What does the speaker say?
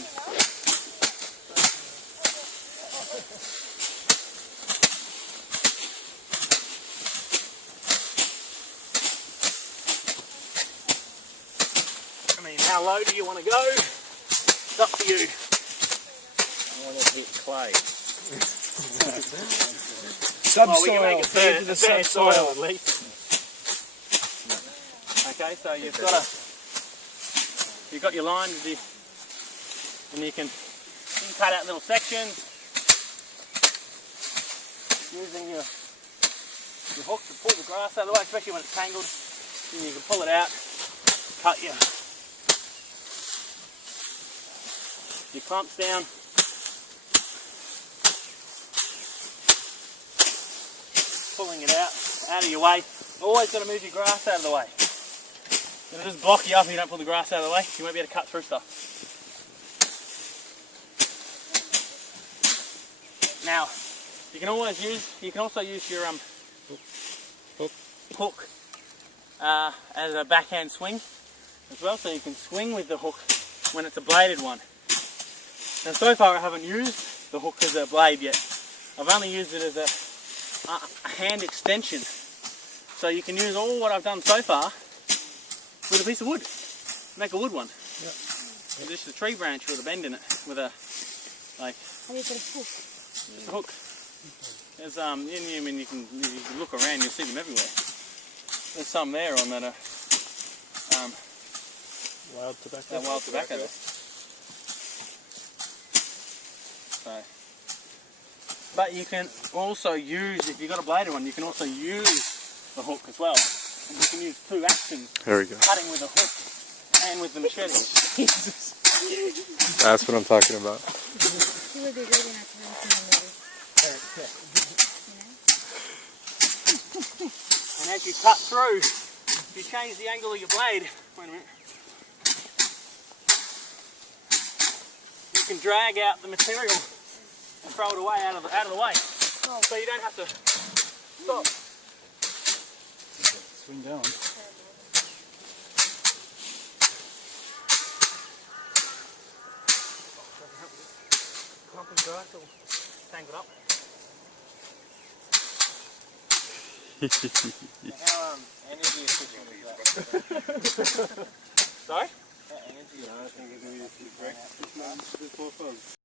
line. I mean, how low do you want to go? It's up to you. I want to hit clay. Well, we can make it bare soil at least. Okay, so you've got your line, and you can cut out little sections using your hook to pull the grass out of the way, especially when it's tangled. Then you can pull it out, cut your clumps down. Pulling it out of your way. Always got to move your grass out of the way. It'll just block you up if you don't pull the grass out of the way. You won't be able to cut through stuff. Now, you can also use your hook as a backhand swing as well, so you can swing with the hook when it's a bladed one. And so far I haven't used the hook as a blade yet. I've only used it as a hand extension. So you can use all what I've done so far with a piece of wood. Make a wood one. Yep. Just a tree branch with a bend in it, with a like. How do you put a hook? Just a hook. There's I mean you can look around, you'll see them everywhere. There's some there on that Wild tobacco. that wild tobacco there. So, but you can also use, if you've got a bladed one, you can also use the hook as well. And you can use two actions. There we go. Cutting with a hook and with the machete. That's what I'm talking about. She would be good in our time maybe. And as you cut through, if you change the angle of your blade, wait a minute, you can drag out the material and throw it away out of the way. Oh. So you don't have to stop. Swing down. Clumping grass all tangled up. How energy efficient is that? Sorry? How energy I think it's going to be a breakfast.